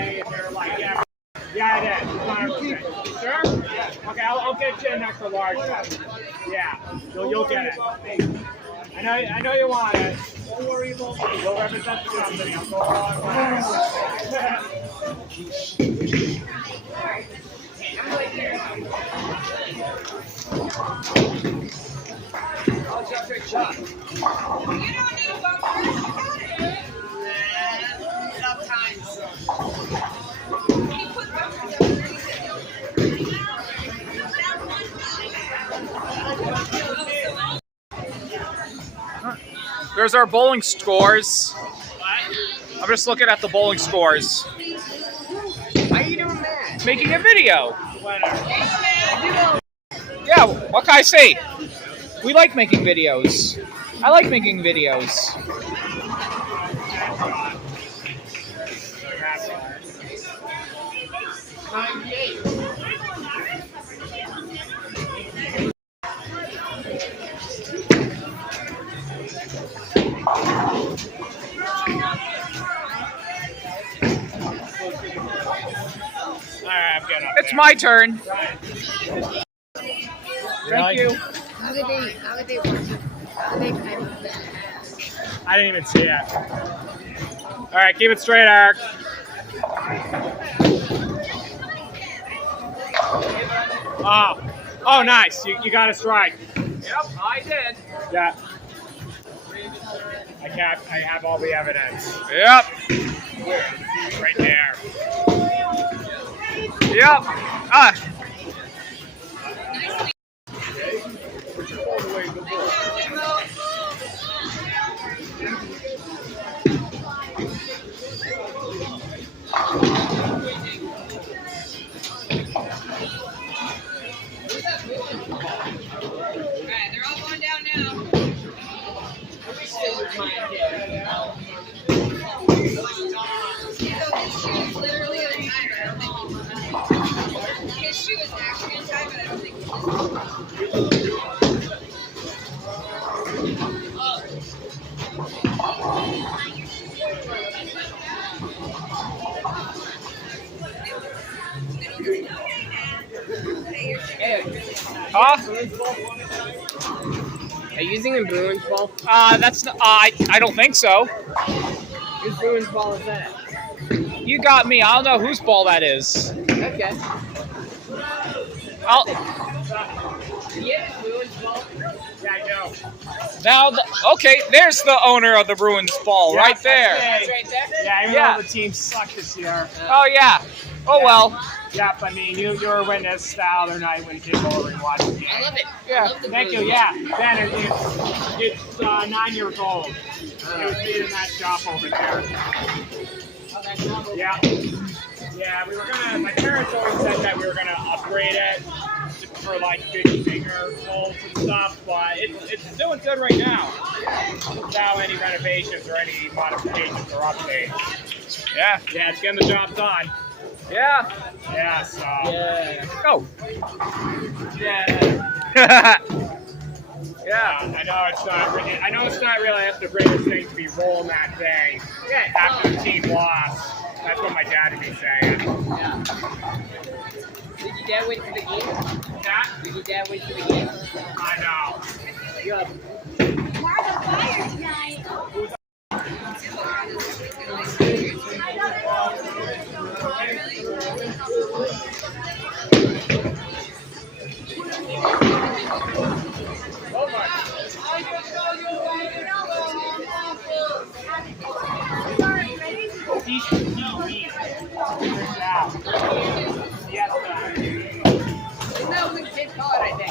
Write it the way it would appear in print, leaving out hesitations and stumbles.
say if they're like, yeah, it is. 100%. Sure? Yeah. Okay, I'll get you an extra large one. Yeah, you'll get it. I know you want it. Don't worry about me. We'll represent the company. I'll go along with I'll just take a shot. Sometimes. There's our bowling scores. I'm just looking at the bowling scores. How you doing, man? Making a video. Yeah, what can I say? We like making videos. I like making videos. It's my turn. Thank you. How did they watch it? How did they kind of I didn't even see it. All right, keep it straight, Eric. Oh, nice. You got a strike. Yep, I did. Yeah. I have all the evidence. Yep. Right there. Yep. Alright, they're all going down now. Literally untied. His shoe is actually untied, but I don't think Huh? Are you using a Bruins ball? That's I don't think so. Whose Bruins ball is that? You got me. I don't know whose ball that is. Okay. I'll You have a Bruins ball? Yeah, I do. now. Okay, there's the owner of the Bruins ball right there. That's right there? Yeah, even Yeah. though the team sucked this year. Oh yeah. Oh well. Yep, I mean, you're a witness the other night when you came over and watched the game. I love it. Yeah. I love the Thank you. Bruins. Yeah, Ben, it's 9 years old. It was made in that shop over there. Yeah. Yeah, we were gonna. My parents always said that we were gonna upgrade it for like big finger holes and stuff, but it's doing good right now without any renovations or any modifications or updates. Yeah. Yeah, it's getting the job done. Yeah. Yeah, so. Yeah. Go. Yeah. Yeah. I know it's not. I know it's not really the greatest thing to be rolling that day. Yeah, after the team lost. That's what my dad would be saying. Yeah. Did your dad win for the game? That Did your dad win for the game? I know. Good. Yes, That was a kid call it, I think.